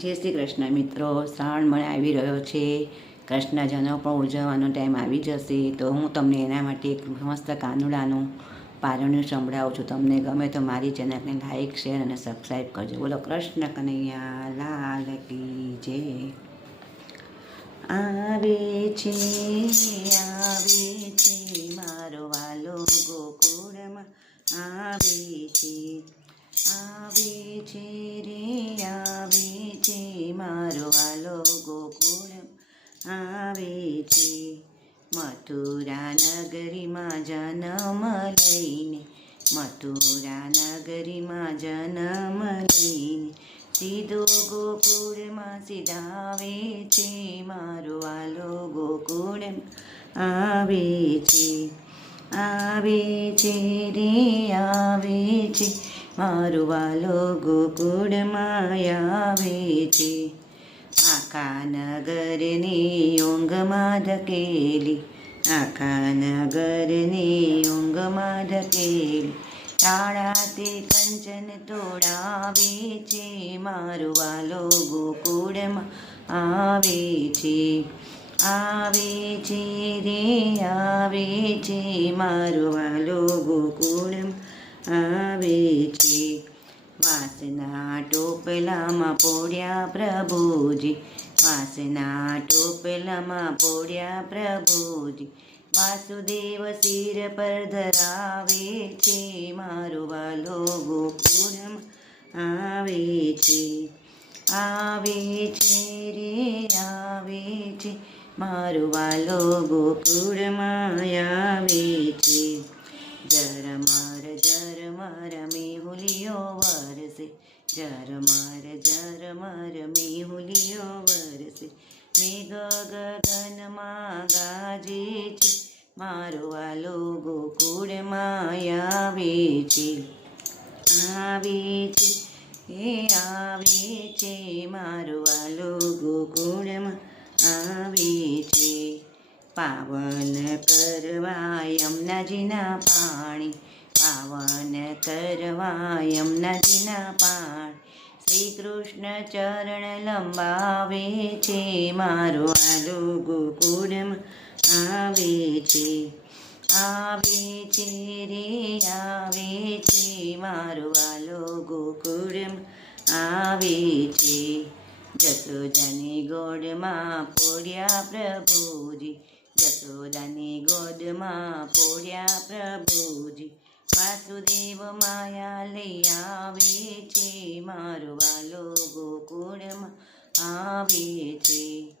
જય શ્રી કૃષ્ણ મિત્રો, શ્રાવણ મને આવી રહ્યો છે. કૃષ્ણ જન્મ પણ ઉજવવાનો ટાઈમ આવી જશે. તો હું તમને એના માટે એક મસ્ત કાનુડાનું પારણ્યું સંભળાવું છું. તમને ગમે તો મારી ચેનલને લાઇક શેર અને સબસ્ક્રાઈબ કરજો. બોલો, કૃષ્ણ કનૈયા, લાલ કી જય. આવે છે, આવે મથુરા નગરીમાં જન્મ લઈને મથુરા નગરીમાં જન્મ લઈને, સીધો ગોકુળમાં સીધાવે છે, મારો વાલો ગોકુળ આવે છે આવે છે, રે આવે છે, મારું વાલો ગોકુળમાં આવે છે. આખા નગરની ઊંઘમાં ધકેલી આખા નગરની ઊંઘમાં ધકેલી તાળા તે કંચન તોડાવે છે મારું વાલો ગોકુળમાં આવે છે આવે છે રે આવે છે મારું વાલો ગોકુળમાં આવે છે વાસના ટોપલામાં પોડ્યા પ્રભુજી. વાસના ટોપલામાં પોડ્યા પ્રભુજી. વાસુદેવ શિર પર ધરાવે છે, મારો વાલો ગોકુળમાં આવે છે. આવે છે રે, આવે છે, મારો વાલો ગોકુળમાં આવે છે. ગગનમાં ગાજે છે મારો વાલો ગોકુળમાં આવે છે આવે છે એ આવે છે મારો વાલો ગોકુળમાં આવે છે પાવન કરવા યમુનાજીના પાણી, પાવન કરવા યમુનાજીના પાણી. શ્રી કૃષ્ણ ચરણ લંબાવે છે, મારો આલો ગોકુળમાં આવે છે. આવે છે રે, આવે છે, મારો આલો ગોકુળમાં આવે છે. જસોદાની ગોડમાં પોડ્યા પ્રભુજી જસોદાની ગોદમાં પોડ્યા પ્રભુજી. વાસુદેવ માયા લઈ આવે છે. મારો વાલો ગોકુળમાં આવે છે.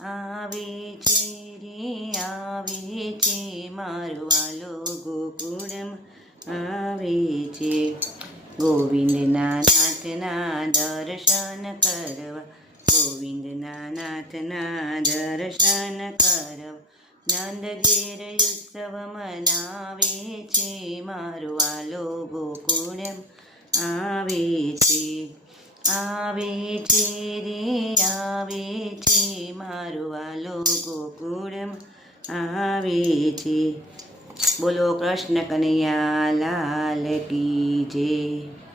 આવે છે રે, આવે છે. મારો વાલો ગોકુળમાં આવે છે. ગોવિંદના નાથના દર્શન કરવા ગોવિંદના નાથના દર્શન કરવા, નંદગીર ઉત્સવ મનાવે છે. મારો વાલો ગોકુળમ આવે છે આવે છે રે, આવે છે. મારો વાલો ગોકુળમ આવે છે. બોલો કૃષ્ણ કનૈયા લાલ કી જય.